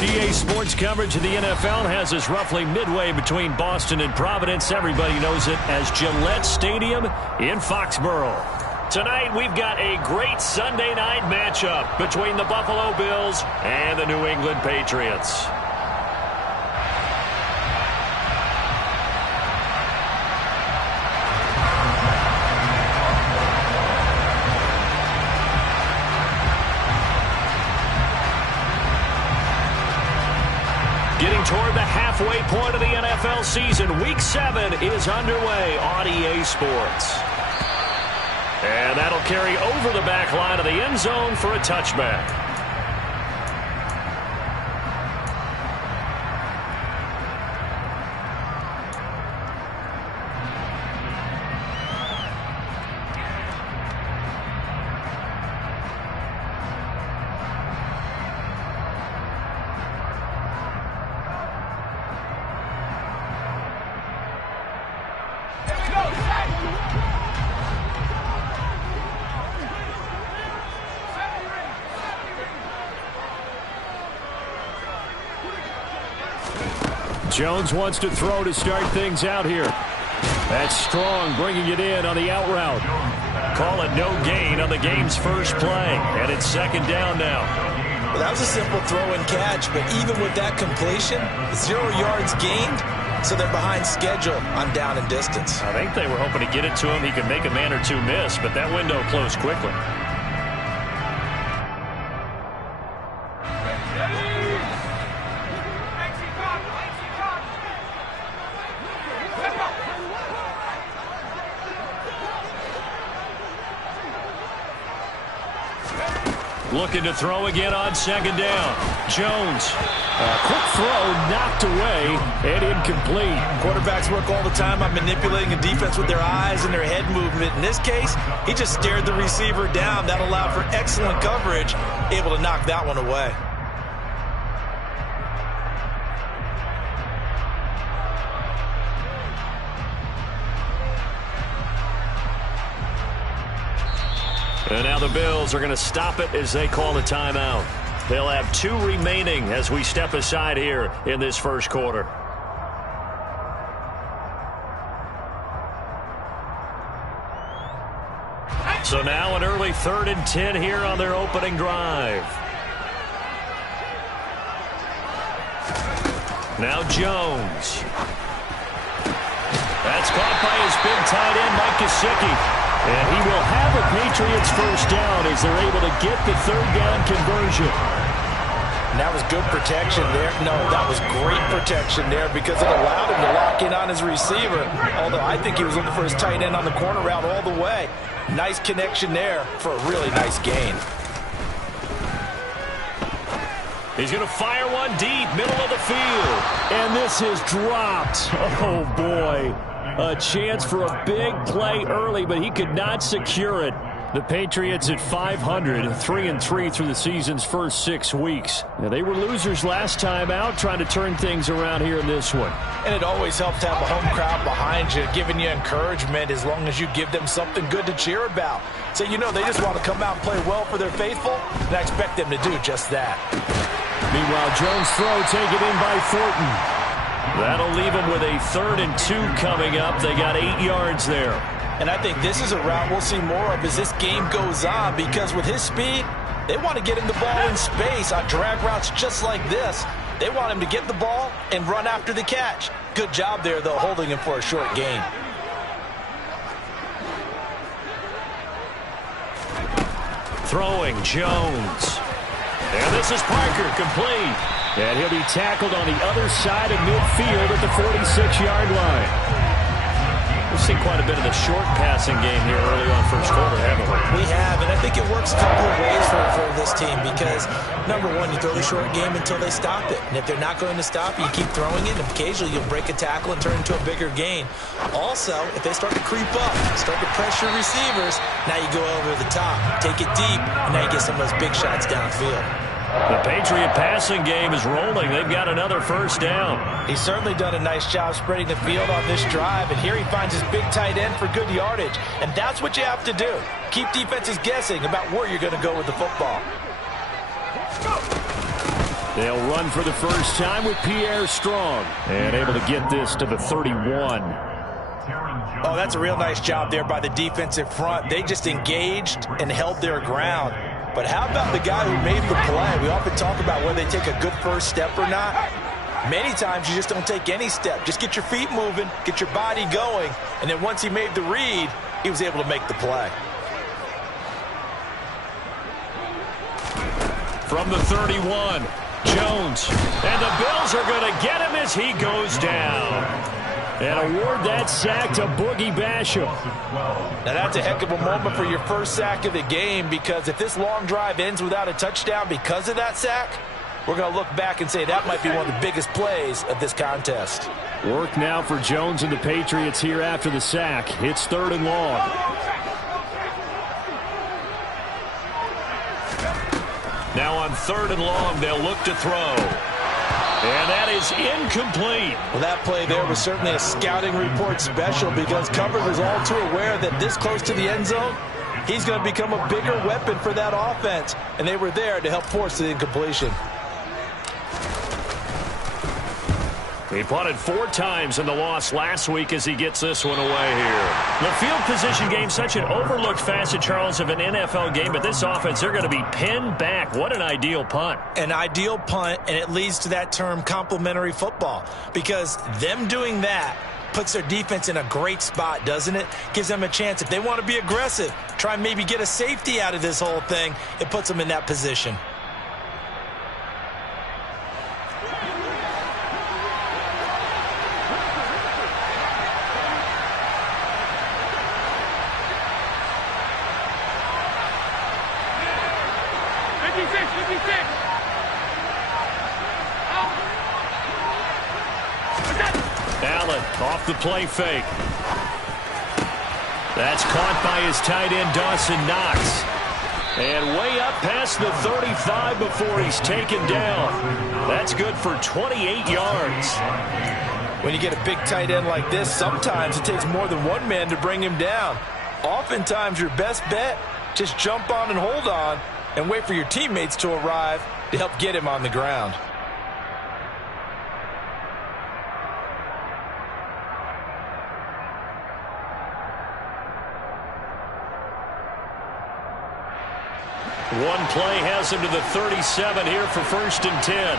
EA Sports coverage of the NFL has us roughly midway between Boston and Providence. Everybody knows it as Gillette Stadium in Foxborough. Tonight, we've got a great Sunday night matchup between the Buffalo Bills and the New England Patriots. Getting toward the halfway point of the NFL season, Week 7 is underway on EA Sports. And that'll carry over the back line of the end zone for a touchback. Jones wants to throw to start things out here. That's Strong bringing it in on the out route. Call it no gain on the game's first play. And it's second down now. Well, that was a simple throw and catch, but even with that completion, 0 yards gained, so they're behind schedule on down and distance. I think they were hoping to get it to him. He could make a man or two miss, but that window closed quickly. Looking to throw again on second down. Jones. A quick throw knocked away and incomplete. Quarterbacks work all the time on manipulating a defense with their eyes and their head movement. In this case, he just stared the receiver down. That allowed for excellent coverage, able to knock that one away. And now the Bills are going to stop it as they call a timeout. They'll have 2 remaining as we step aside here in this first quarter. So now an early 3rd and 10 here on their opening drive. Now Jones. That's caught by his big tight end, Mike Gesicki. And he will have a Patriots first down as they're able to get the 3rd down conversion. And that was good protection there. No, that was great protection there because it allowed him to lock in on his receiver. Although I think he was looking for his tight end on the corner route all the way. Nice connection there for a really nice gain. He's going to fire one deep, middle of the field. And this is dropped. Oh, boy. A chance for a big play early, but he could not secure it. The Patriots at 500, 3-3 through the season's first 6 weeks. Now, they were losers last time out, trying to turn things around here in this one. And it always helps to have a home crowd behind you, giving you encouragement as long as you give them something good to cheer about. So, you know, they just want to come out and play well for their faithful, and I expect them to do just that. Meanwhile, Jones' throw taken in by Thornton. That'll leave them with a 3rd and 2 coming up. They got 8 yards there. And I think this is a route we'll see more of as this game goes on because with his speed, they want to get him the ball in space on drag routes just like this. They want him to get the ball and run after the catch. Good job there, though, holding him for a short gain. Throwing, Jones. And this is Parker, complete. And he'll be tackled on the other side of midfield at the 46-yard line. We've seen quite a bit of the short passing game here early on first quarter, haven't we? We have, and I think it works a couple of ways for this team because, number one, you throw the short game until they stop it. And if they're not going to stop it, you keep throwing it, and occasionally you'll break a tackle and turn it into a bigger gain. Also, if they start to creep up, start to pressure receivers, now you go over the top, take it deep, and now you get some of those big shots downfield. The Patriot passing game is rolling. They've got another first down. He's certainly done a nice job spreading the field on this drive, and here he finds his big tight end for good yardage. And that's what you have to do. Keep defenses guessing about where you're going to go with the football. They'll run for the first time with Pierre Strong. And able to get this to the 31. Oh, that's a real nice job there by the defensive front. They just engaged and held their ground. But how about the guy who made the play? We often talk about whether they take a good first step or not. Many times you just don't take any step. Just get your feet moving, get your body going, and then once he made the read, he was able to make the play. From the 31, Jones. And the Bills are going to get him as he goes down. And award that sack to Boogie Basham. Now that's a heck of a moment for your first sack of the game, because if this long drive ends without a touchdown because of that sack, we're going to look back and say that might be one of the biggest plays of this contest. Work now for Jones and the Patriots here after the sack. It's 3rd and long. Now on 3rd and long, they'll look to throw. And that is incomplete. Well, that play there was certainly a scouting report special, because coverage was all too aware that this close to the end zone, he's going to become a bigger weapon for that offense. And they were there to help force the incompletion. He punted 4 times in the loss last week as he gets this one away here. The field position game, such an overlooked facet, Charles, of an NFL game, but this offense, they're going to be pinned back. What an ideal punt. An ideal punt, and it leads to that term complementary football, because them doing that puts their defense in a great spot, doesn't it? Gives them a chance. If they want to be aggressive, try and maybe get a safety out of this whole thing, it puts them in that position. Allen off the play fake. That's caught by his tight end, Dawson Knox. And way up past the 35 before he's taken down. That's good for 28 yards. When you get a big tight end like this, sometimes it takes more than one man to bring him down. Oftentimes your best bet, just jump on and hold on and wait for your teammates to arrive to help get him on the ground. One play has him to the 37 here for 1st and 10.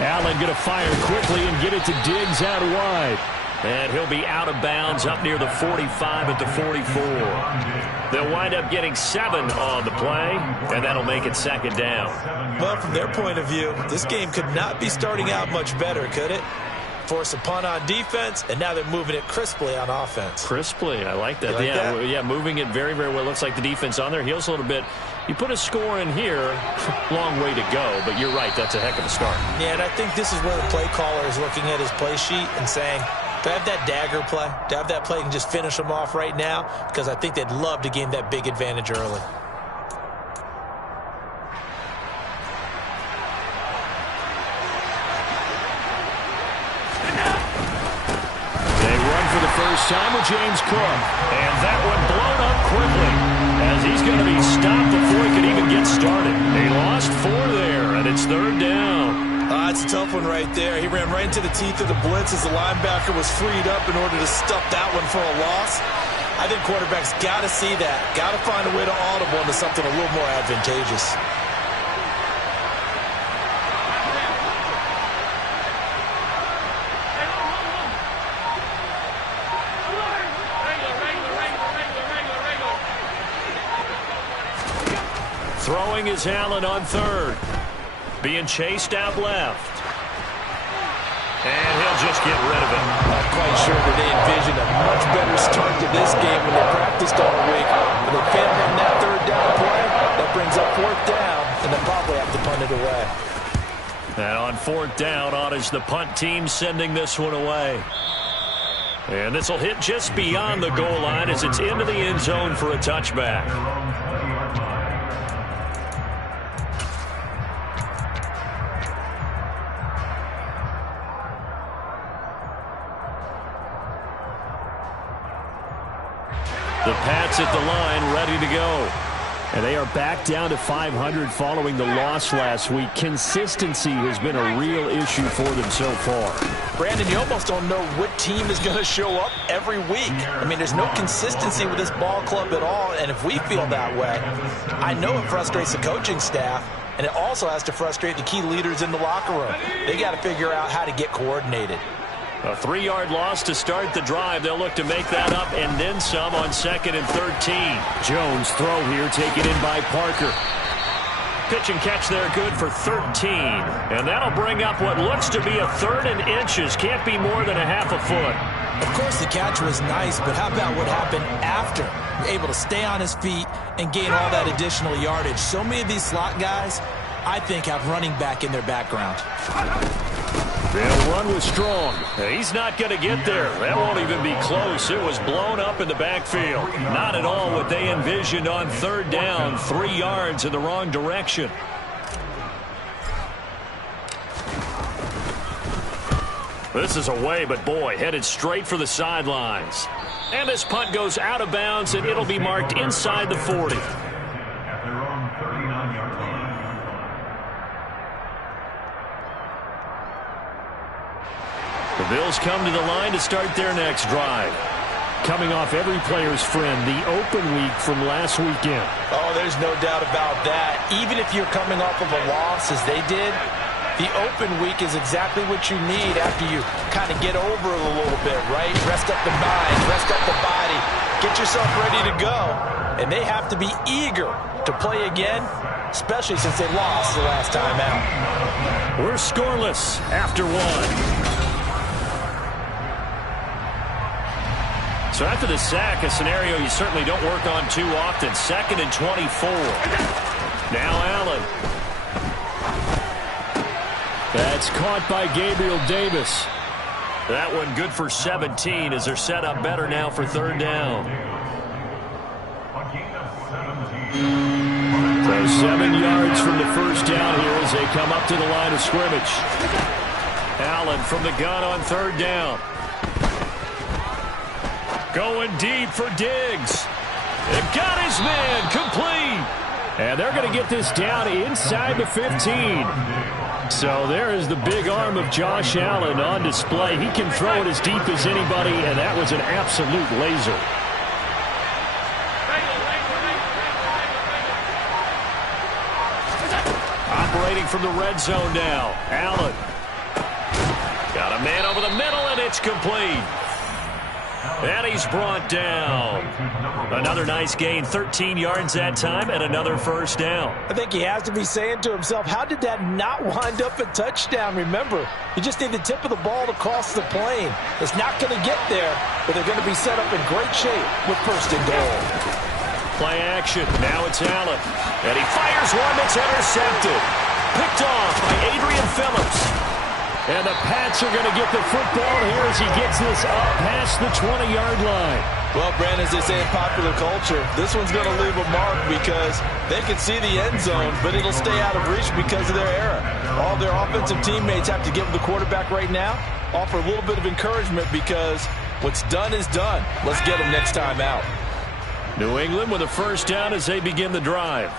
Allen going to fire quickly and get it to Diggs out wide. And he'll be out of bounds up near the 45 at the 44. They'll wind up getting 7 on the play, and that'll make it 2nd down. Well, from their point of view, this game could not be starting out much better, could it? Force a punt on defense, and now they're moving it crisply on offense. Crisply, I like that. You like yeah, that? Yeah, moving it very, very well. Looks like the defense on their heels a little bit. You put a score in here, long way to go, but you're right, that's a heck of a start. Yeah, and I think this is where the play caller is looking at his play sheet and saying, do I have that dagger play? Do I have that play and just finish them off right now? Because I think they'd love to gain that big advantage early. First time with James Cook. And that one blown up quickly as he's going to be stopped before he could even get started. He lost 4 there, and it's 3rd down. That's a tough one right there. He ran right into the teeth of the blitz as the linebacker was freed up in order to stuff that one for a loss. I think quarterbacks got to see that. Got to find a way to audible into something a little more advantageous. Throwing is Allen on 3rd. Being chased out left. And he'll just get rid of it. I'm quite sure that they envisioned a much better start to this game when they practiced all week. When they failed on that 3rd down play, that brings up 4th down, and they'll probably have to punt it away. And on 4th down, on is the punt team sending this one away. And this will hit just beyond the goal line as it's into the end zone for a touchback. The Pats at the line, ready to go. And they are back down to 500 following the loss last week. Consistency has been a real issue for them so far. Brandon, you almost don't know what team is going to show up every week. I mean, there's no consistency with this ball club at all, and if we feel that way, I know it frustrates the coaching staff, and it also has to frustrate the key leaders in the locker room. They got to figure out how to get coordinated. A 3-yard loss to start the drive. They'll look to make that up and then some on 2nd and 13. Jones throw here taken in by Parker. Pitch and catch there good for 13. And that'll bring up what looks to be a 3rd and inches. Can't be more than a half a foot. Of course, the catch was nice, but how about what happened after? Able to stay on his feet and gain all that additional yardage. So many of these slot guys, I think, have running back in their background. They'll run with Strong. He's not going to get there. That won't even be close. It was blown up in the backfield. Not at all what they envisioned on 3rd down. 3 yards in the wrong direction. This is away, but boy, headed straight for the sidelines. And this punt goes out of bounds, and it'll be marked inside the 40. The Bills come to the line to start their next drive. Coming off every player's friend, the open week from last weekend. Oh, there's no doubt about that. Even if you're coming off of a loss, as they did, the open week is exactly what you need after you kind of get over it a little bit, right? Rest up the mind, rest up the body, get yourself ready to go. And they have to be eager to play again, especially since they lost the last time out. We're scoreless after 1. So after the sack, a scenario you certainly don't work on too often. 2nd and 24. Now Allen. That's caught by Gabriel Davis. That one good for 17 as they're set up better now for 3rd down. So 7 yards from the first down here as they come up to the line of scrimmage. Allen from the gun on 3rd down. Going deep for Diggs. They've got his man complete. And they're going to get this down inside the 15. So there is the big arm of Josh Allen on display. He can throw it as deep as anybody, and that was an absolute laser. Operating from the red zone now. Allen. Got a man over the middle, and it's complete. And he's brought down. Another nice gain, 13 yards that time, and another first down. I think he has to be saying to himself, how did that not wind up a touchdown? Remember, you just need the tip of the ball to cross the plane. It's not going to get there, but they're going to be set up in great shape with 1st and goal. Play action. Now it's Allen. And he fires one that's intercepted. Picked off by Adrian Phillips. And the Pats are going to get the football here as he gets this up past the 20-yard line. Well, Brandon, as they say in popular culture, this one's going to leave a mark because they can see the end zone, but it'll stay out of reach because of their error. All their offensive teammates have to give the quarterback right now, offer a little bit of encouragement because what's done is done. Let's get them next time out. New England with a first down as they begin the drive.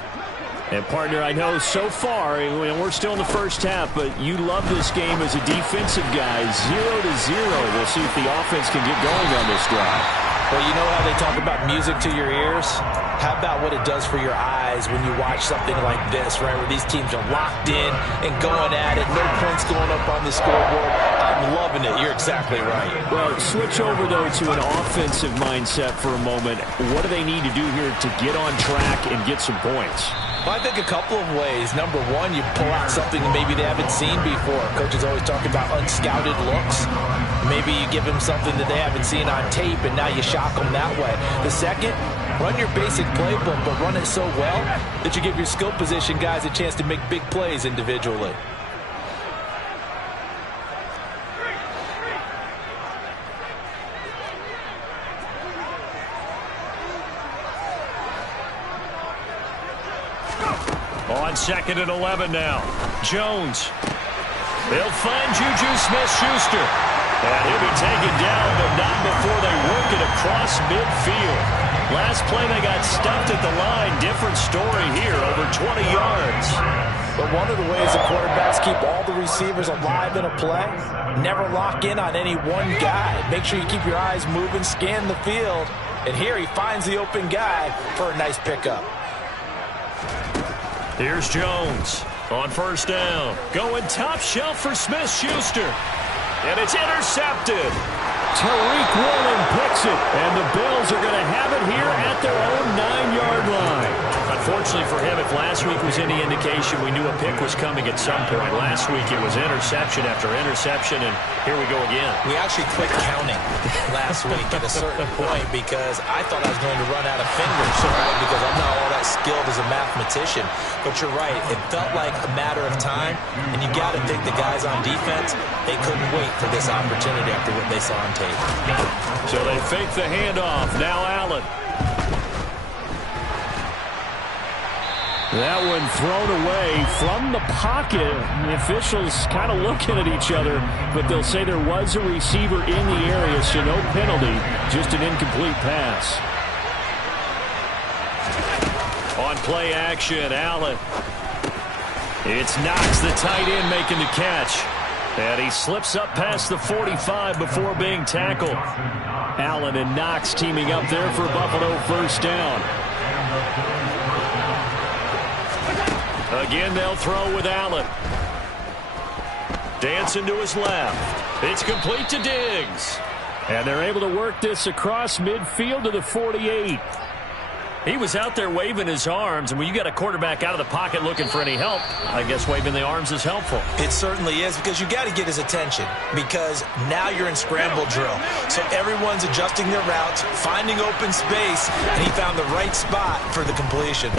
And, partner, I know so far, and we're still in the first half, but you love this game as a defensive guy. 0-0. We'll see if the offense can get going on this drive. Well, you know how they talk about music to your ears? How about what it does for your eyes when you watch something like this, right, where these teams are locked in and going at it, no points going up on the scoreboard. I'm loving it. You're exactly right. Well, switch over, though, to an offensive mindset for a moment. What do they need to do here to get on track and get some points? Well, I think a couple of ways. Number one, you pull out something that maybe they haven't seen before. Coaches always talk about unscouted looks. Maybe you give them something that they haven't seen on tape, and now you shock them that way. The second, run your basic playbook, but run it so well that you give your skill position guys a chance to make big plays individually. On 2nd and 11 now. Jones. They'll find Juju Smith-Schuster. And he'll be taken down, but not before they work it across midfield. Last play they got stuffed at the line. Different story here, over 20 yards. But one of the ways the quarterbacks keep all the receivers alive in a play, never lock in on any one guy. Make sure you keep your eyes moving, scan the field. And here he finds the open guy for a nice pickup. Here's Jones on first down. Going top shelf for Smith-Schuster. And it's intercepted. Tariq Woolen picks it. And the Bills are going to have it here at their own 9-yard line. Unfortunately for him, if last week was any indication, we knew a pick was coming at some point. Last week it was interception after interception, and here we go again. We actually quit counting last week at a certain point because I thought I was going to run out of fingers, right? Because I'm not all that skilled as a mathematician. But you're right. It felt like a matter of time, and you got to think the guys on defense, they couldn't wait for this opportunity after what they saw on tape. So they fake the handoff. Now Allen. That one thrown away from the pocket. The officials kind of looking at each other, but they'll say there was a receiver in the area, so no penalty, just an incomplete pass. On play action, Allen. It's Knox, the tight end, making the catch. And he slips up past the 45 before being tackled. Allen and Knox teaming up there for Buffalo first down. Again, they'll throw with Allen. Dancing to his left. It's complete to Diggs. And they're able to work this across midfield to the 48. He was out there waving his arms, and when you got a quarterback out of the pocket looking for any help, I guess waving the arms is helpful. It certainly is, because you got to get his attention, because now you're in scramble drill. So everyone's adjusting their routes, finding open space, and he found the right spot for the completion.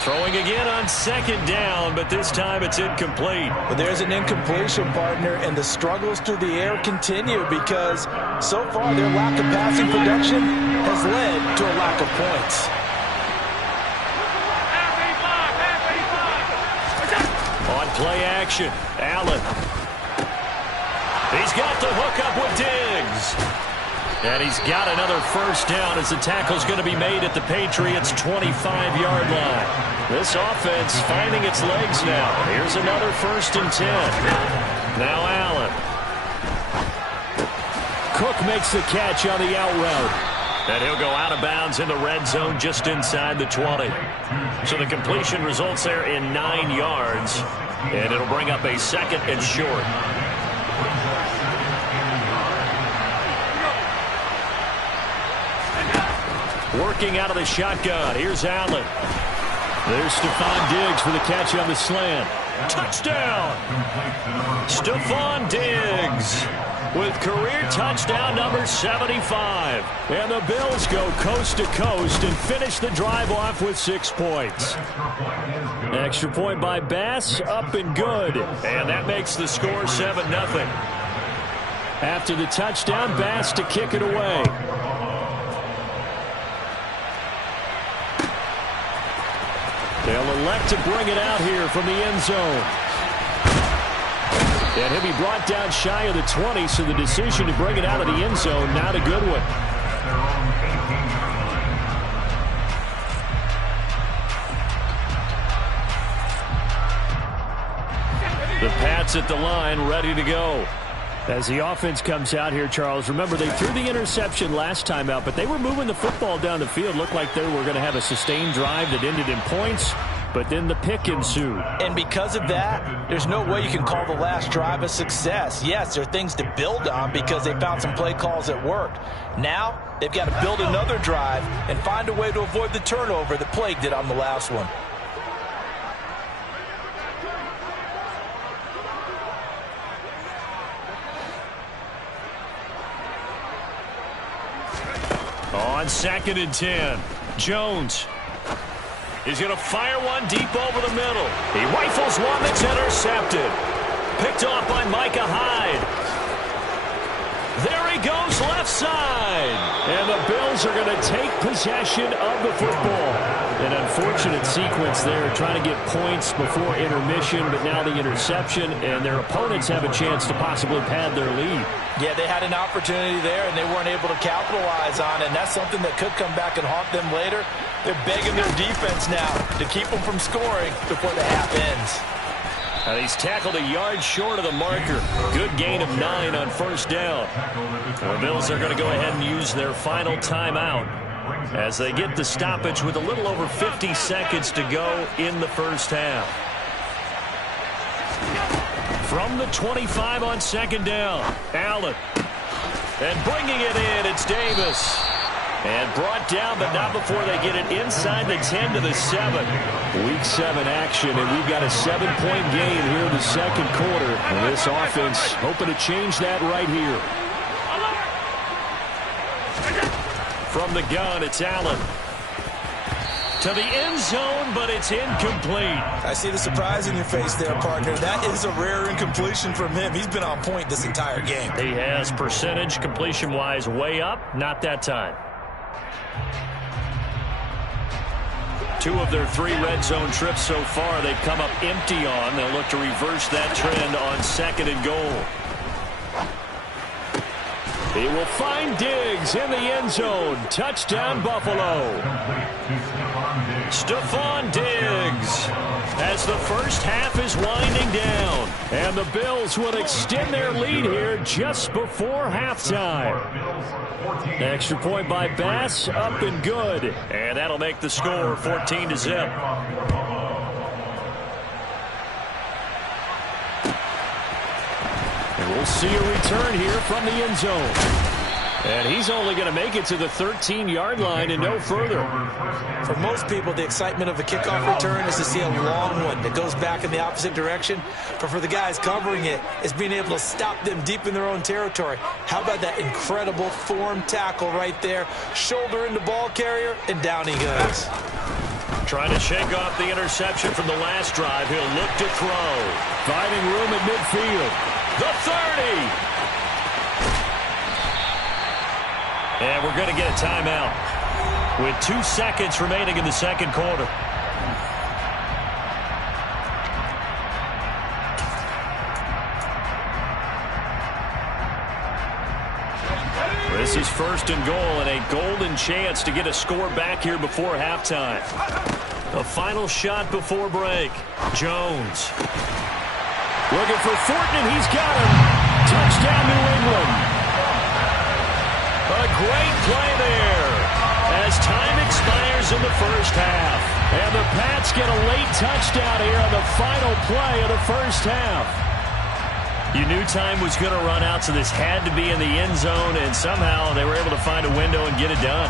Throwing again on second down, but this time it's incomplete. But there's an incompletion, partner, and the struggles through the air continue because so far their lack of passing production has led to a lack of points. On play action, Allen. He's got the hook up with Diggs. And he's got another first down as the tackle's going to be made at the Patriots' 25-yard line. This offense finding its legs now. Here's another 1st and 10. Now Allen. Cook makes the catch on the out route. And he'll go out of bounds in the red zone just inside the 20. So the completion results there in 9 yards. And it'll bring up a 2nd and short. Working out of the shotgun. Here's Allen. There's Stephon Diggs for the catch on the slant. Touchdown! Stephon Diggs with career touchdown number 75. And the Bills go coast to coast and finish the drive off with 6 points. Extra point by Bass, up and good. And that makes the score 7-0. After the touchdown, Bass to kick it away. They'll elect to bring it out here from the end zone. And he'll be brought down shy of the 20, so the decision to bring it out of the end zone, not a good one. The Pats at the line, ready to go. As the offense comes out here, Charles, remember they threw the interception last time out, but they were moving the football down the field. Looked like they were going to have a sustained drive that ended in points, but then the pick ensued. And because of that, there's no way you can call the last drive a success. Yes, there are things to build on because they found some play calls that worked. Now, they've got to build another drive and find a way to avoid the turnover that plagued it on the last one. On 2nd and 10, Jones. He's going to fire one deep over the middle. He rifles one that's intercepted. Picked off by Micah Hyde. There he goes left side. And the Bills are going to take possession of the football. An unfortunate sequence there, trying to get points before intermission, but now the interception, and their opponents have a chance to possibly pad their lead. Yeah, they had an opportunity there, and they weren't able to capitalize on it, and that's something that could come back and haunt them later. They're begging their defense now to keep them from scoring before the half ends. And he's tackled a yard short of the marker. Good gain of 9 on first down. The Bills are going to go ahead and use their final timeout as they get the stoppage with a little over 50 seconds to go in the first half. From the 25 on second down, Allen. And bringing it in, it's Davis. And brought down, but not before they get it inside the 10 to the 7. Week 7 action, and we've got a 7-point game here in the second quarter. And this offense hoping to change that right here. From the gun, it's Allen. To the end zone, but it's incomplete. I see the surprise in your face there, partner. That is a rare incompletion from him. He's been on point this entire game. He has percentage completion-wise way up, not that time. 2 of their 3 red zone trips so far they've come up empty on. They'll look to reverse that trend on second and goal. He will find Diggs in the end zone. Touchdown, Buffalo. Stephon Diggs as the first half is winding down. And the Bills will extend their lead here just before halftime. Extra point by Bass, up and good. And that'll make the score 14-0. And we'll see a return here from the end zone. And he's only going to make it to the 13-yard line and no further. For most people, the excitement of a kickoff return is to see a long one that goes back in the opposite direction. But for the guys covering it, it's being able to stop them deep in their own territory. How about that incredible form tackle right there? Shoulder into ball carrier, and down he goes. Trying to shake off the interception from the last drive. He'll look to throw. Finding room at midfield. The 30. And we're going to get a timeout with 2 seconds remaining in the second quarter. This is first and goal and a golden chance to get a score back here before halftime. A final shot before break. Jones. Looking for Fortin, and he's got him. Touchdown, New England. A great play there as time expires in the first half. And the Pats get a late touchdown here on the final play of the first half. You knew time was going to run out, so this had to be in the end zone, and somehow they were able to find a window and get it done.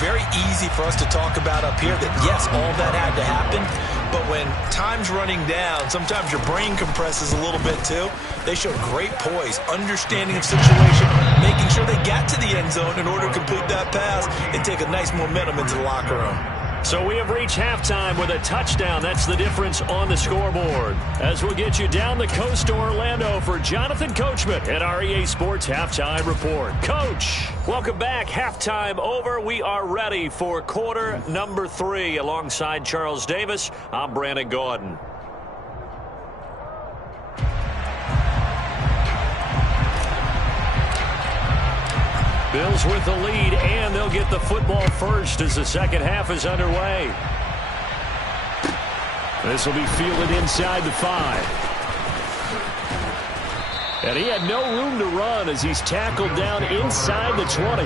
Very easy for us to talk about up here that, yes, all that had to happen, but when time's running down, sometimes your brain compresses a little bit too. They showed great poise, understanding of situation, making sure they got to the end zone in order to complete that pass and take a nice momentum into the locker room. So we have reached halftime with a touchdown. That's the difference on the scoreboard. As we'll get you down the coast to Orlando for Jonathan Coachman at our EA Sports Halftime Report. Coach, welcome back. Halftime over. We are ready for quarter number 3. Alongside Charles Davis, I'm Brandon Gordon. Bills with the lead, and they'll get the football first as the second half is underway. This will be fielded inside the 5. And he had no room to run as he's tackled down inside the 20.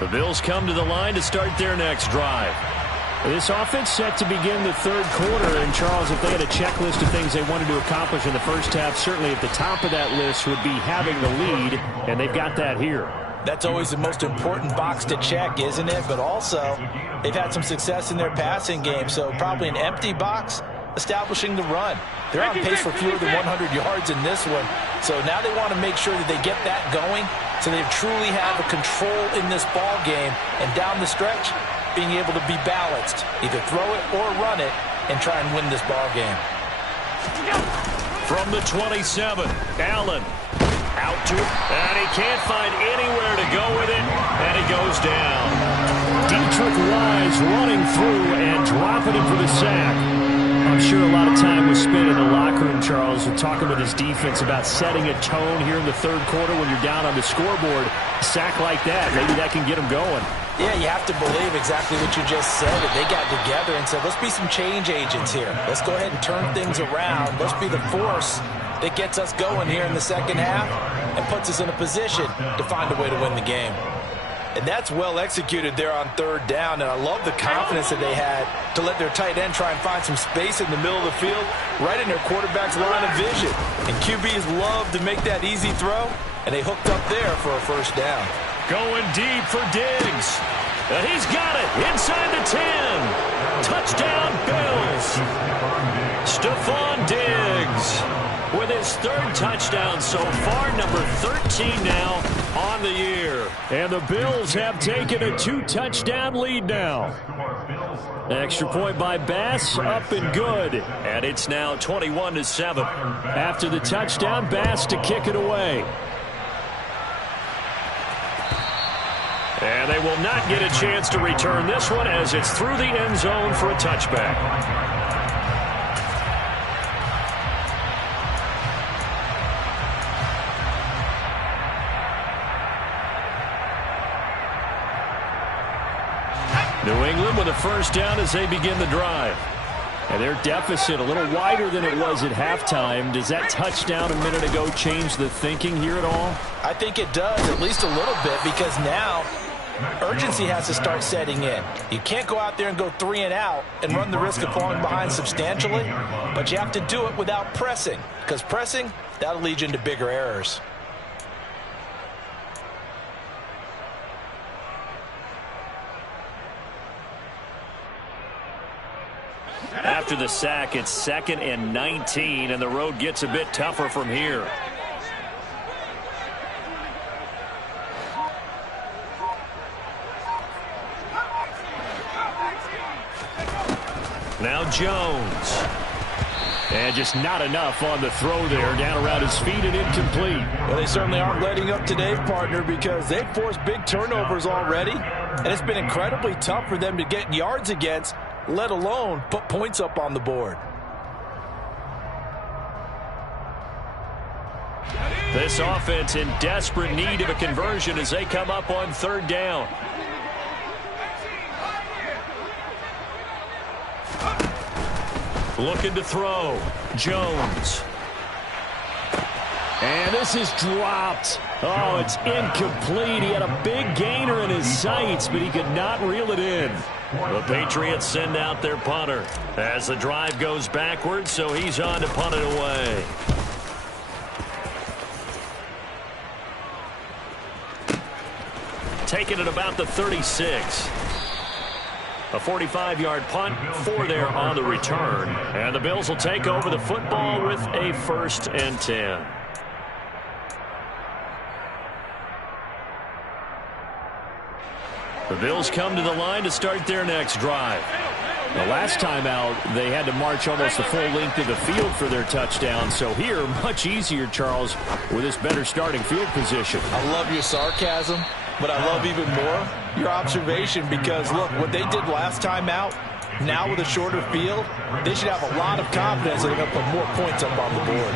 The Bills come to the line to start their next drive. This offense set to begin the third quarter, and Charles, if they had a checklist of things they wanted to accomplish in the first half, certainly at the top of that list would be having the lead, and they've got that here. That's always the most important box to check, isn't it? But also, they've had some success in their passing game, so probably an empty box establishing the run. They're on pace for fewer than 100 yards in this one, so now they want to make sure that they get that going so they truly have a control in this ball game, and down the stretch, being able to be balanced. Either throw it or run it and try and win this ball game. From the 27, Allen out to it, and he can't find anywhere to go with it, and he goes down. Dietrich Wise running through and dropping him for the sack. I'm sure a lot of time was spent in the locker room, Charles, with talking with his defense about setting a tone here in the third quarter when you're down on the scoreboard. A sack like that, maybe that can get them going. Yeah, you have to believe exactly what you just said. That they got together and said, let's be some change agents here. Let's go ahead and turn things around. Let's be the force that gets us going here in the second half and puts us in a position to find a way to win the game. And that's well executed there on third down. And I love the confidence that they had to let their tight end try and find some space in the middle of the field, right in their quarterback's line of vision. And QBs love to make that easy throw, and they hooked up there for a first down. Going deep for Diggs. And he's got it inside the 10. Touchdown, Bills. Stephon Diggs with his third touchdown so far, number 13 now on the year. And the Bills have taken a 2-touchdown lead now. Extra point by Bass, up and good. And it's now 21-7. After the touchdown, Bass to kick it away. And they will not get a chance to return this one as it's through the end zone for a touchback. New England with a first down as they begin the drive. And their deficit a little wider than it was at halftime. Does that touchdown a minute ago change the thinking here at all? I think it does, at least a little bit, because now urgency has to start setting in. You can't go out there and go 3 and out and run the risk of falling behind substantially, but you have to do it without pressing, because pressing, that'll lead you into bigger errors. After the sack, it's 2nd and 19, and the road gets a bit tougher from here. Now Jones. And just not enough on the throw there. Down around his feet and incomplete. Well, they certainly aren't letting up today, partner, because they've forced big turnovers already, and it's been incredibly tough for them to get yards against, let alone put points up on the board. This offense in desperate need of a conversion as they come up on third down. Looking to throw. Jones. And this is dropped. Oh, it's incomplete. He had a big gainer in his sights, but he could not reel it in. The Patriots send out their punter as the drive goes backwards, so he's on to punt it away. Taking it about the 36. A 45-yard punt, 4 there on the return. And the Bills will take over the football with a 1st and 10. The Bills come to the line to start their next drive. The last time out, they had to march almost the full length of the field for their touchdown. So here, much easier, Charles, with this better starting field position. I love your sarcasm, but I love even more your observation, because, look, what they did last time out, now with a shorter field, they should have a lot of confidence that they're going to put more points up on the board.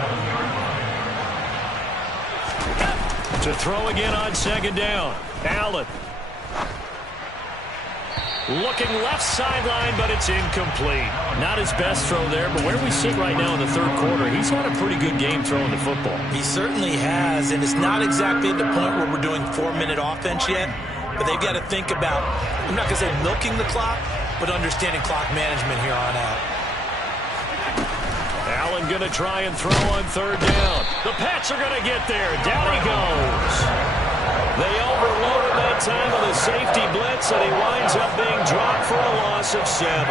To throw again on 2nd down. Allen. Looking left sideline, but it's incomplete. Not his best throw there, but where we sit right now in the third quarter, he's had a pretty good game throwing the football. He certainly has, and it's not exactly at the point where we're doing 4-minute offense yet, but they've got to think about, I'm not going to say milking the clock, but understanding clock management here on out. Allen going to try and throw on 3rd down. The Pats are going to get there. Down he goes. They overloaded that time with a safety blitz, and he winds up being dropped for a loss of 7.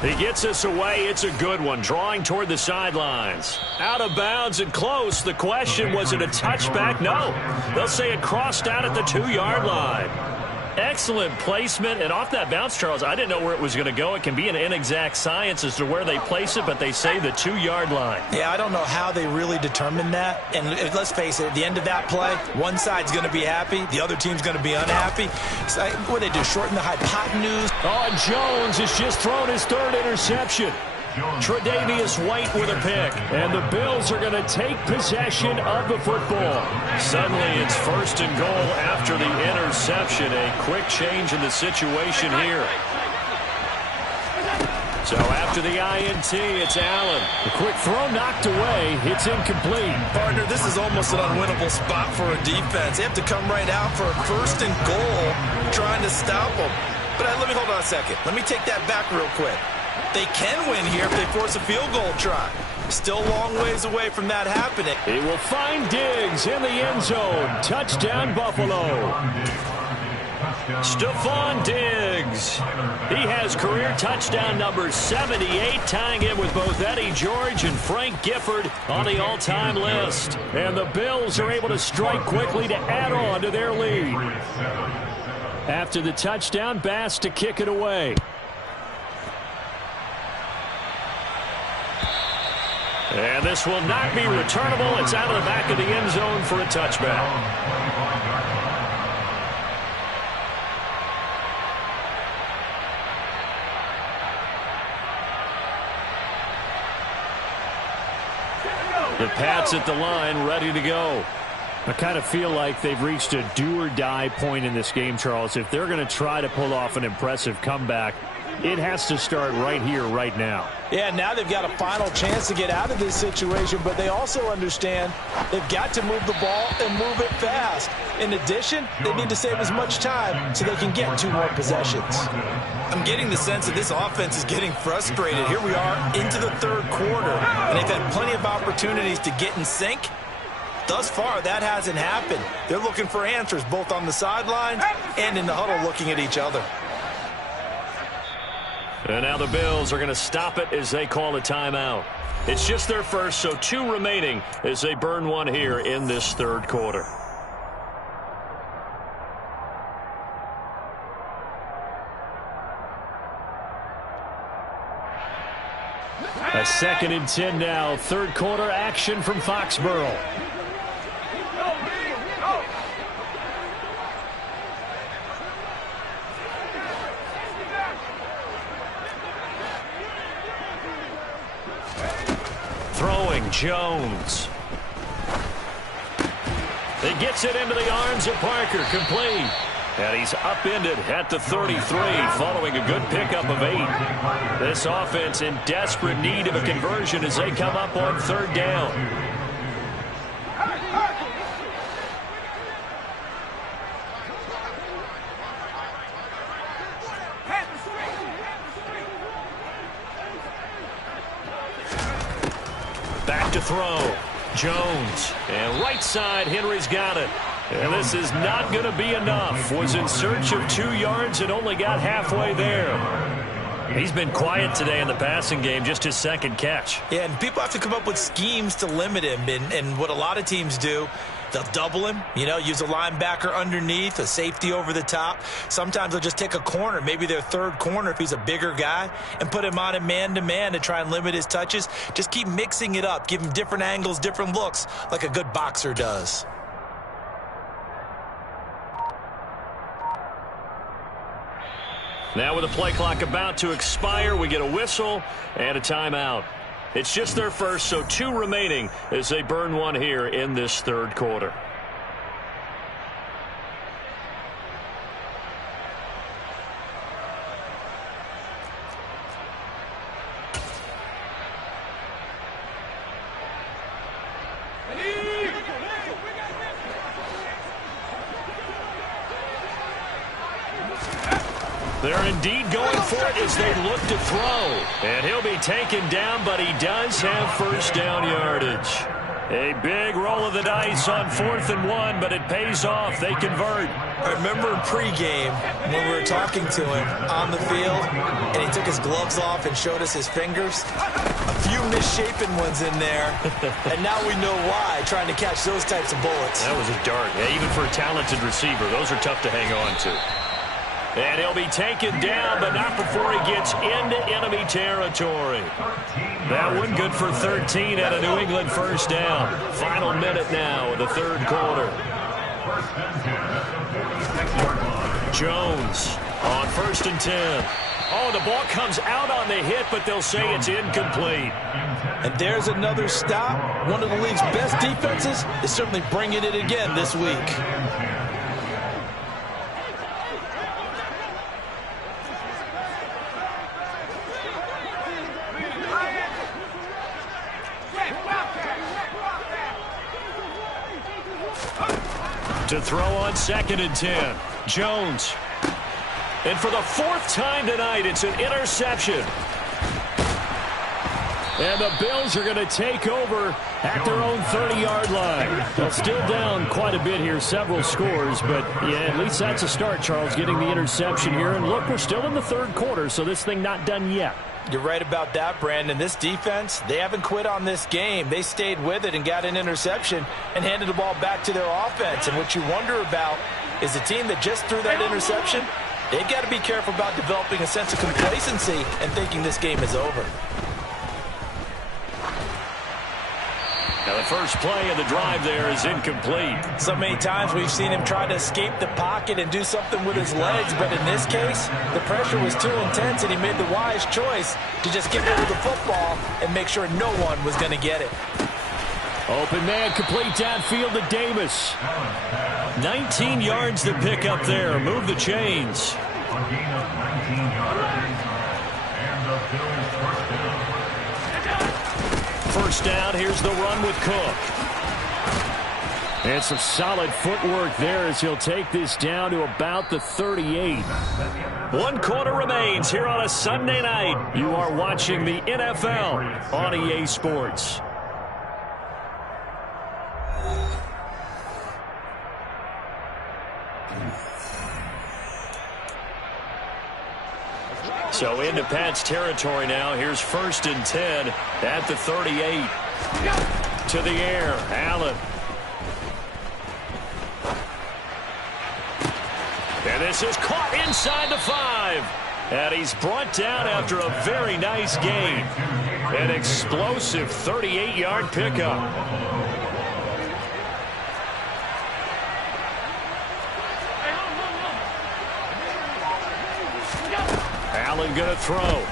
He gets us away. It's a good one, drawing toward the sidelines. Out of bounds and close. The question, was it a touchback? No. They'll say it crossed out at the 2-yard line. Excellent placement, and off that bounce, Charles, I didn't know where it was going to go. It can be an inexact science as to where they place it, but they say the 2-yard line. Yeah, I don't know how they really determined that. And let's face it, at the end of that play, one side's going to be happy, the other team's going to be unhappy. So what do they do, shorten the hypotenuse? Oh, and Jones has just thrown his 3rd interception. Tre'Davious White with a pick, and the Bills are going to take possession of the football. Suddenly it's 1st and goal after the interception. A quick change in the situation here. So after the INT, it's Allen. A quick throw knocked away. It's incomplete. Partner, this is almost an unwinnable spot for a defense. They have to come right out for a 1st and goal trying to stop them. But let me hold on a second. Let me take that back real quick. They can win here if they force a field goal try. Still a long ways away from that happening. He will find Diggs in the end zone. Touchdown, Buffalo. Stephon Diggs. He has career touchdown number 78, tying it with both Eddie George and Frank Gifford on the all-time list. And the Bills are able to strike quickly to add on to their lead. After the touchdown, Bass to kick it away. And this will not be returnable. It's out of the back of the end zone for a touchback. The Pats at the line, ready to go. I kind of feel like they've reached a do-or-die point in this game, Charles. If they're going to try to pull off an impressive comeback, it has to start right here, right now. Yeah, now they've got a final chance to get out of this situation, but they also understand they've got to move the ball and move it fast. In addition, they need to save as much time so they can get 2 more possessions. I'm getting the sense that this offense is getting frustrated. Here we are into the 3rd quarter, and they've had plenty of opportunities to get in sync. Thus far, that hasn't happened. They're looking for answers both on the sidelines and in the huddle looking at each other. And now the Bills are going to stop it as they call a timeout. It's just their first, so 2 remaining as they burn one here in this 3rd quarter. A 2nd and 10 now. 3rd quarter action from Foxborough. Throwing, Jones. He gets it into the arms of Parker, complete. And he's upended at the 33, following a good pickup of 8. This offense in desperate need of a conversion as they come up on 3rd down. Back to throw. Jones. And right side, Henry's got it. And this is not going to be enough. Was in search of 2 yards and only got halfway there. He's been quiet today in the passing game, just his 2nd catch. Yeah, and people have to come up with schemes to limit him. And what a lot of teams do, they'll double him, use a linebacker underneath, a safety over the top. Sometimes they'll just take a corner, maybe their 3rd corner if he's a bigger guy, and put him on a man-to-man to try and limit his touches. Just keep mixing it up, give him different angles, different looks, like a good boxer does. Now with the play clock about to expire, we get a whistle and a timeout. It's just their first, so 2 remaining as they burn one here in this 3rd quarter. They're indeed going for it as they look to throw. And he'll be taken down, but he does have 1st down yardage. A big roll of the dice on 4th and 1, but it pays off. They convert. I remember in pregame when we were talking to him on the field, and he took his gloves off and showed us his fingers. A few misshapen ones in there, and now we know why, trying to catch those types of bullets. That was a dart. Yeah, even for a talented receiver, those are tough to hang on to. And he'll be taken down, but not before he gets into enemy territory. That one good for 13 at a New England first down. Final minute now of the third quarter. Jones on 1st and 10. Oh, the ball comes out on the hit, but they'll say it's incomplete. And there's another stop. One of the league's best defenses is certainly bringing it again this week. To throw on 2nd and 10. Jones. And for the 4th time tonight, it's an interception. And the Bills are going to take over at their own 30-yard line. They're still down quite a bit here, several scores, but yeah, at least that's a start, Charles, getting the interception here. And look, we're still in the third quarter, so this thing not done yet. You're right about that, Brandon. This defense, they haven't quit on this game. They stayed with it and got an interception and handed the ball back to their offense. And what you wonder about is the team that just threw that interception, they've got to be careful about developing a sense of complacency and thinking this game is over. Now the first play of the drive there is incomplete. So many times we've seen him try to escape the pocket and do something with his legs, but in this case, the pressure was too intense and he made the wise choice to just get rid of the football and make sure no one was going to get it. Open man, complete downfield to Davis. 19 yards to pick up there. Move the chains. First down, here's the run with Cook. And some solid footwork there as he'll take this down to about the 38. 1 quarter remains here on a Sunday night. You are watching the NFL on EA Sports. So into Pat's territory now. Here's 1st and 10 at the 38. To the air, Allen. And this is caught inside the 5. And he's brought down after a very nice gain. An explosive 38-yard pickup. Allen going to throw.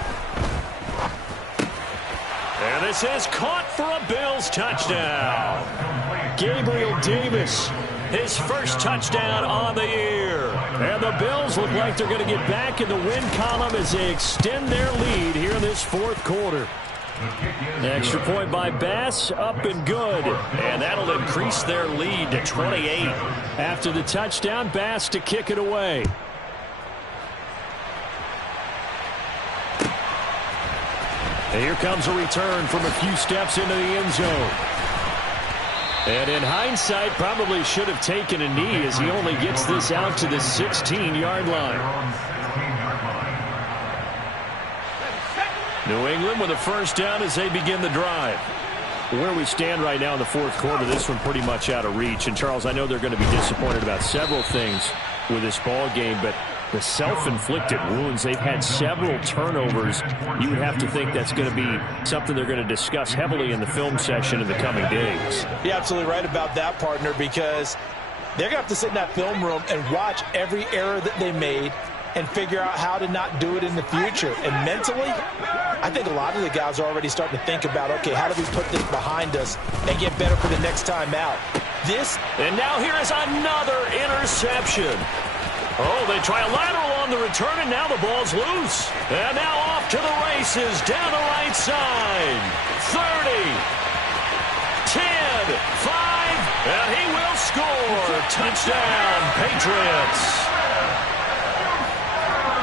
And this is caught for a Bills touchdown. Gabriel Davis, his first touchdown on the year. And the Bills look like they're going to get back in the win column as they extend their lead here in this 4th quarter. Extra point by Bass, up and good. And that'll increase their lead to 28. After the touchdown, Bass to kick it away. And here comes a return from a few steps into the end zone. And in hindsight, probably should have taken a knee as he only gets this out to the 16-yard line. New England with a first down as they begin the drive. Where we stand right now in the 4th quarter, this one pretty much out of reach. And, Charles, I know they're going to be disappointed about several things with this ball game, but the self-inflicted wounds, they've had several turnovers. You would have to think that's going to be something they're going to discuss heavily in the film session in the coming days. You're absolutely right about that, partner, because they're going to have to sit in that film room and watch every error that they made and figure out how to not do it in the future. And mentally, I think a lot of the guys are already starting to think about, okay, how do we put this behind us and get better for the next time out? And now here is another interception. Oh, they try a lateral on the return, and now the ball's loose. And now off to the races, down the right side. 30, 10, 5, and he will score. Touchdown, Patriots.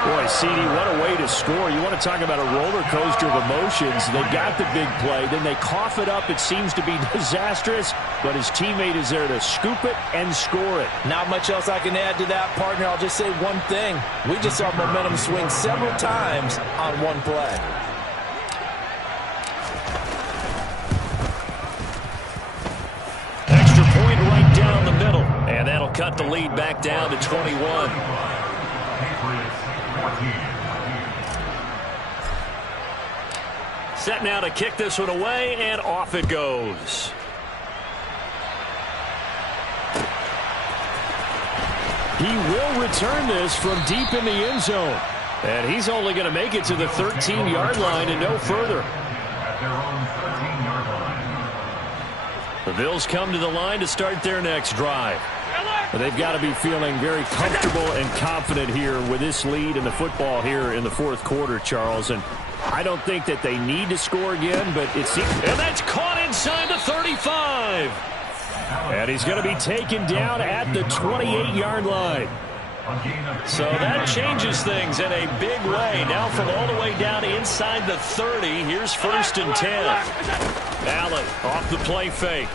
Boy, CD, what a way to score. You want to talk about a roller coaster of emotions. They got the big play, then they cough it up. It seems to be disastrous, but his teammate is there to scoop it and score it. Not much else I can add to that, partner. I'll just say one thing. We just saw momentum swing several times on one play. Extra point right down the middle, and that'll cut the lead back down to 21. Set now to kick this one away, and off it goes. He will return this from deep in the end zone. And he's only going to make it to the 13-yard line and no further. The Bills come to the line to start their next drive. They've got to be feeling very comfortable and confident here with this lead in the football here in the fourth quarter, Charles. And I don't think that they need to score again, but it seems... And that's caught inside the 35. And he's going to be taken down at the 28-yard line. So that changes things in a big way. Now from all the way down inside the 30, here's 1st and 10. Allen off the play fake.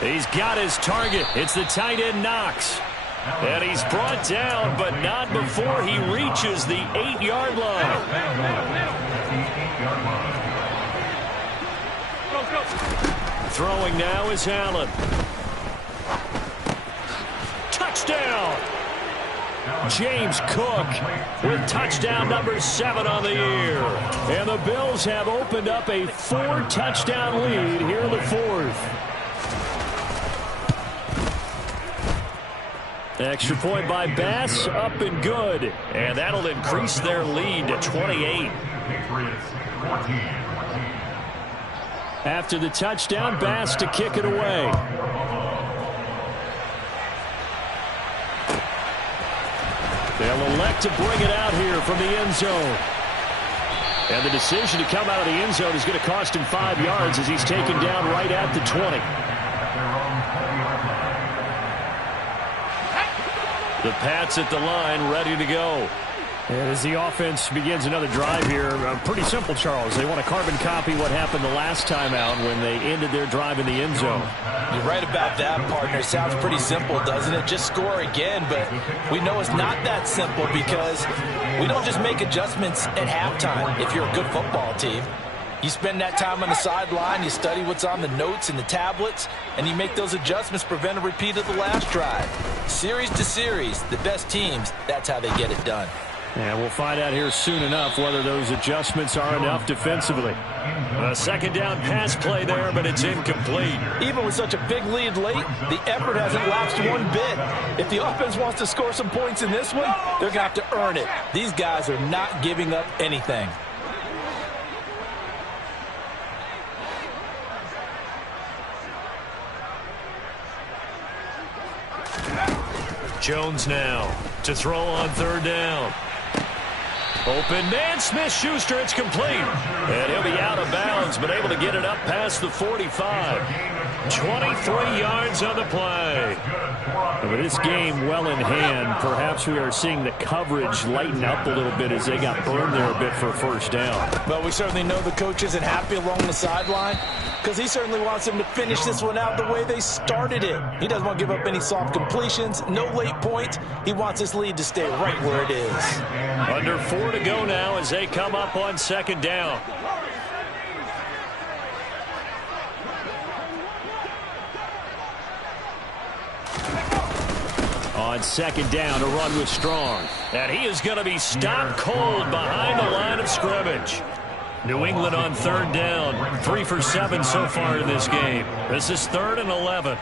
He's got his target. It's the tight end Knox. And he's brought down, but not before he reaches the 8-yard line. Throwing now is Allen. Touchdown! James Cook with touchdown number 7 on the year. And the Bills have opened up a 4-touchdown lead here in the fourth. Extra point by Bass, up and good. And that'll increase their lead to 28. After the touchdown, Bass to kick it away. They'll elect to bring it out here from the end zone. And the decision to come out of the end zone is going to cost him 5 yards as he's taken down right at the 20. The Pats at the line, ready to go. And as the offense begins another drive here, pretty simple, Charles. They want to carbon copy what happened the last time out when they ended their drive in the end zone. You're right about that, partner. Sounds pretty simple, doesn't it? Just score again, but we know it's not that simple because we don't just make adjustments at halftime if you're a good football team. You spend that time on the sideline, you study what's on the notes and the tablets, and you make those adjustments, prevent a repeat of the last drive. Series to series, the best teams, that's how they get it done. And we'll find out here soon enough whether those adjustments are enough defensively. A second down pass play there, but it's incomplete. Even with such a big lead late, the effort hasn't lapsed one bit. If the offense wants to score some points in this one, they're going to have to earn it. These guys are not giving up anything. Jones now to throw on 3rd down. Open man, Smith-Schuster, it's complete. And he'll be out of bounds, but able to get it up past the 45. 23 yards on the play. With this game well in hand, perhaps we are seeing the coverage lighten up a little bit as they got burned there a bit for 1st down. Well, we certainly know the coach isn't happy along the sideline because he certainly wants them to finish this one out the way they started it. He doesn't want to give up any soft completions, no late points. He wants this lead to stay right where it is. Under 4 to go now as they come up on 2nd down. On 2nd down, a run with Strong. And he is going to be stopped cold behind the line of scrimmage. New England on 3rd down. 3 for 7 so far in this game. This is 3rd and 11.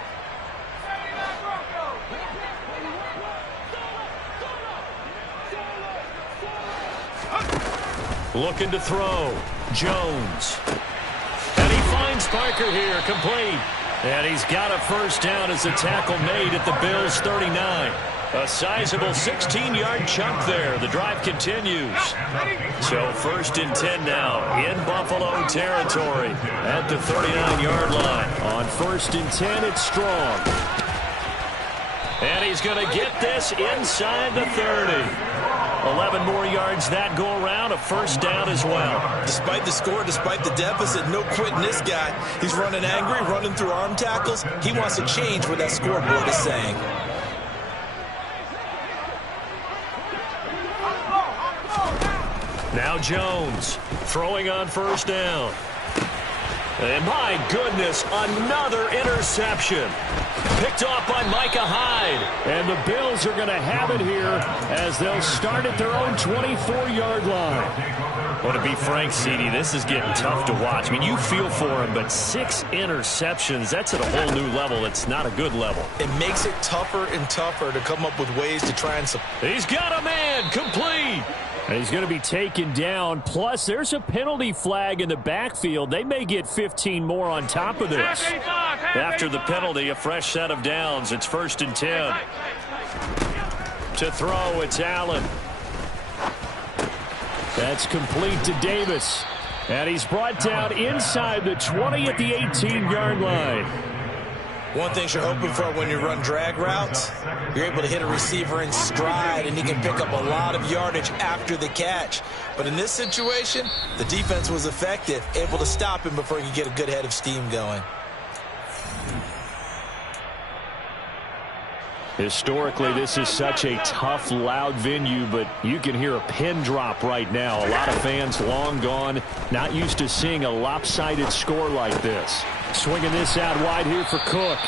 Looking to throw. Jones. And he finds Parker here, complete. And he's got a 1st down as the tackle made at the Bills' 39. A sizable 16-yard chunk there. The drive continues. So 1st and 10 now in Buffalo territory at the 39-yard line. On 1st and 10, it's Strong. And he's going to get this inside the 30. 11 more yards that go around, a first down as well. Despite the score, despite the deficit, no quitting this guy. He's running angry, running through arm tackles. He wants to change what that scoreboard is saying. Now Jones throwing on first down. And my goodness, another interception. Picked off by Micah Hyde. And the Bills are going to have it here as they'll start at their own 24-yard line. Well, to be frank, CD, this is getting tough to watch. I mean, you feel for him, but 6 interceptions, that's at a whole new level. It's not a good level. It makes it tougher and tougher to come up with ways to try and... He's got a man, complete. And he's going to be taken down. Plus, there's a penalty flag in the backfield. They may get 15 more on top of this. After the penalty, a fresh set of downs. It's 1st and 10. To throw, it's Allen. That's complete to Davis. And he's brought down inside the 20 at the 18-yard line. One thing you're hoping for when you run drag routes, you're able to hit a receiver in stride, and he can pick up a lot of yardage after the catch. But in this situation, the defense was effective, able to stop him before he could get a good head of steam going. Historically, this is such a tough, loud venue, but you can hear a pin drop right now. A lot of fans long gone, not used to seeing a lopsided score like this. Swinging this out wide here for Cook.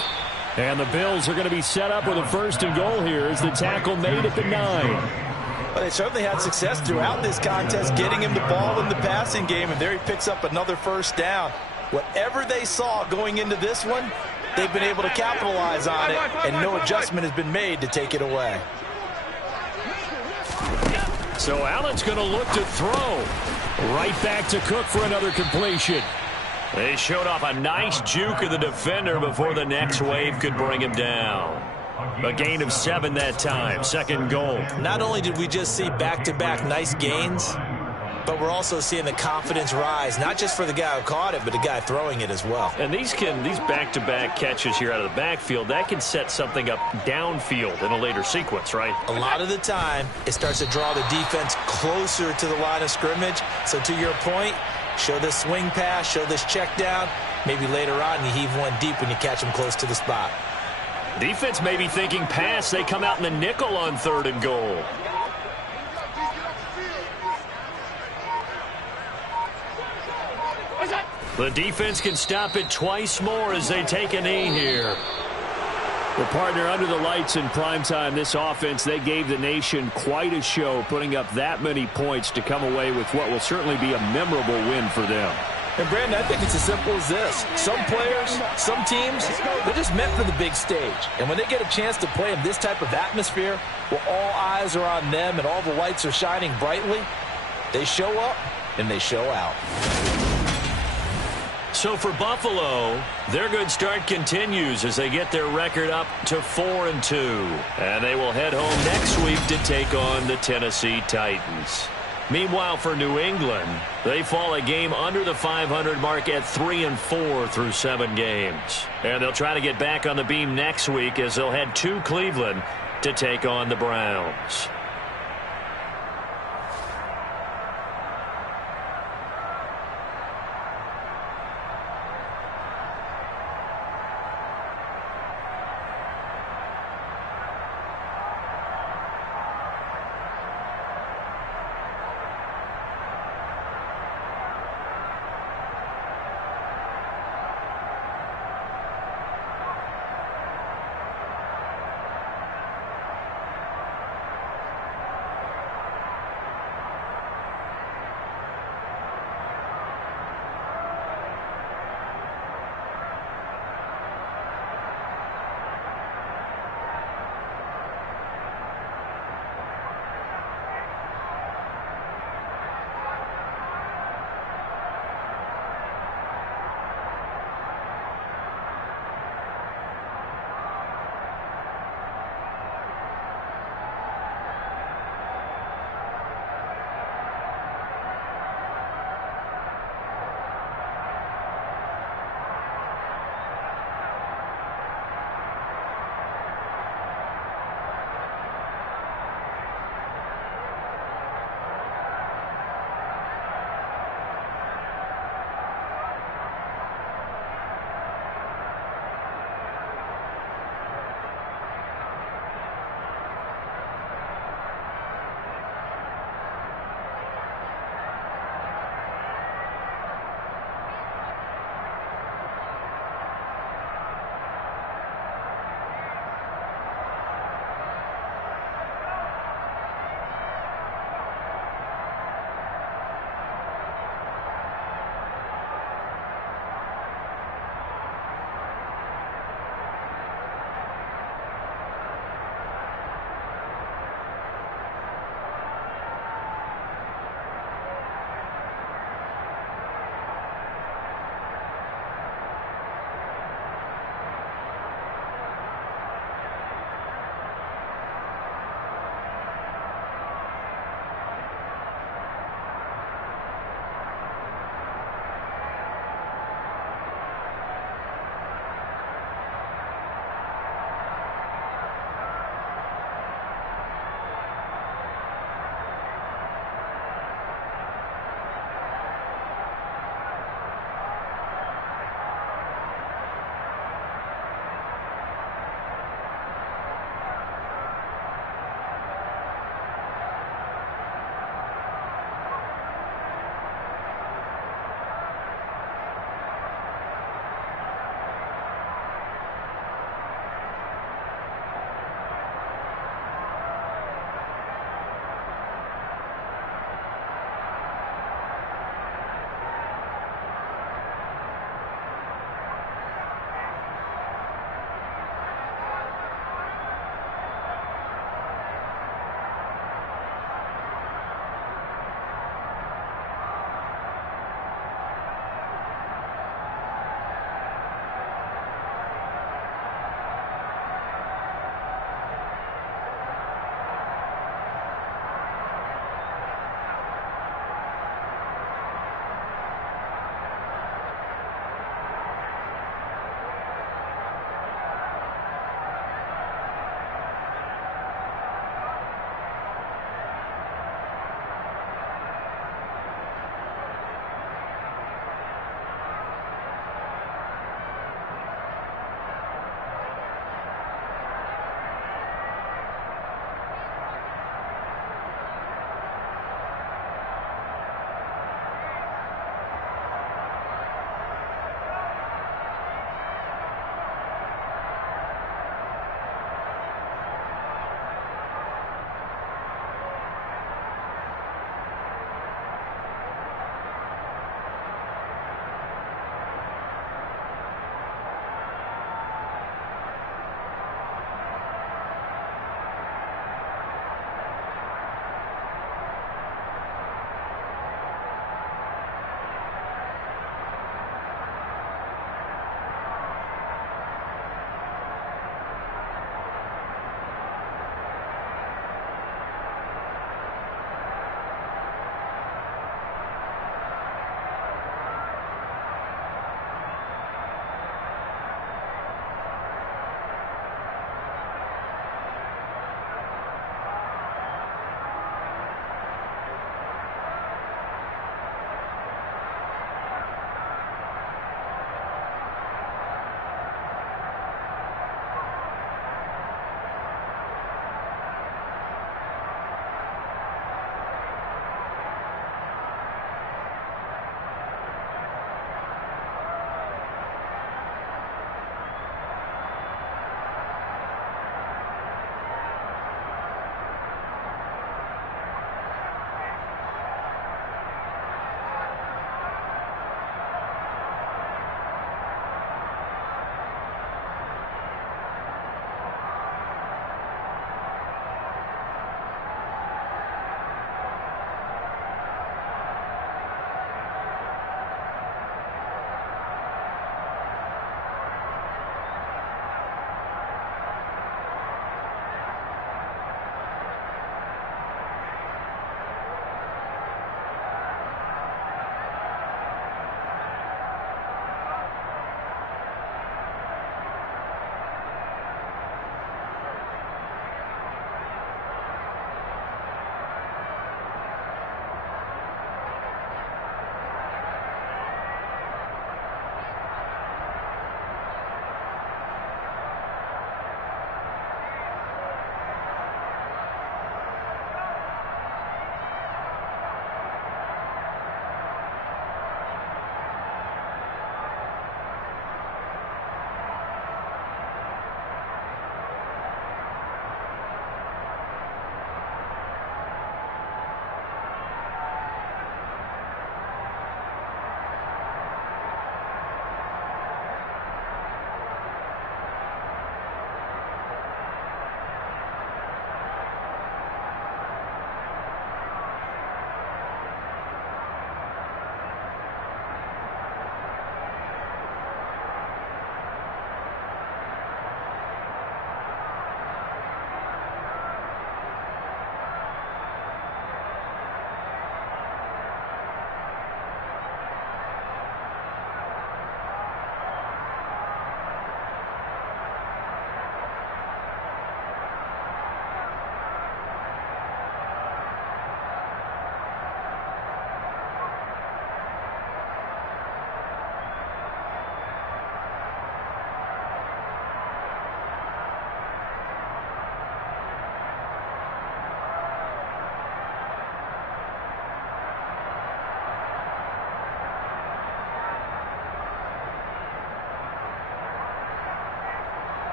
And the Bills are going to be set up with a 1st and goal here as the tackle made at the 9. Well, they certainly had success throughout this contest, getting him the ball in the passing game, and there he picks up another 1st down. Whatever they saw going into this one, they've been able to capitalize on it, and no adjustment has been made to take it away. So Allen's going to look to throw. Right back to Cook for another completion. They showed off a nice juke of the defender before the next wave could bring him down. A gain of 7 that time, 2nd goal. Not only did we just see back-to-back nice gains, but we're also seeing the confidence rise, not just for the guy who caught it, but the guy throwing it as well. And these back-to-back catches here out of the backfield, that can set something up downfield in a later sequence, right? A lot of the time, it starts to draw the defense closer to the line of scrimmage. So to your point, show this swing pass, show this check down. Maybe later on you heave one deep when you catch them close to the spot. Defense may be thinking pass. They come out in the nickel on 3rd and goal. The defense can stop it twice more as they take a knee here. The partner under the lights in primetime, this offense, they gave the nation quite a show, putting up that many points to come away with what will certainly be a memorable win for them. And, Brandon, I think it's as simple as this. Some players, some teams, they're just meant for the big stage. And when they get a chance to play in this type of atmosphere, where all eyes are on them and all the lights are shining brightly, they show up and they show out. So for Buffalo, their good start continues as they get their record up to 4-2. And they will head home next week to take on the Tennessee Titans. Meanwhile, for New England, they fall a game under the 500 mark at 3-4 through 7 games. And they'll try to get back on the beam next week as they'll head to Cleveland to take on the Browns.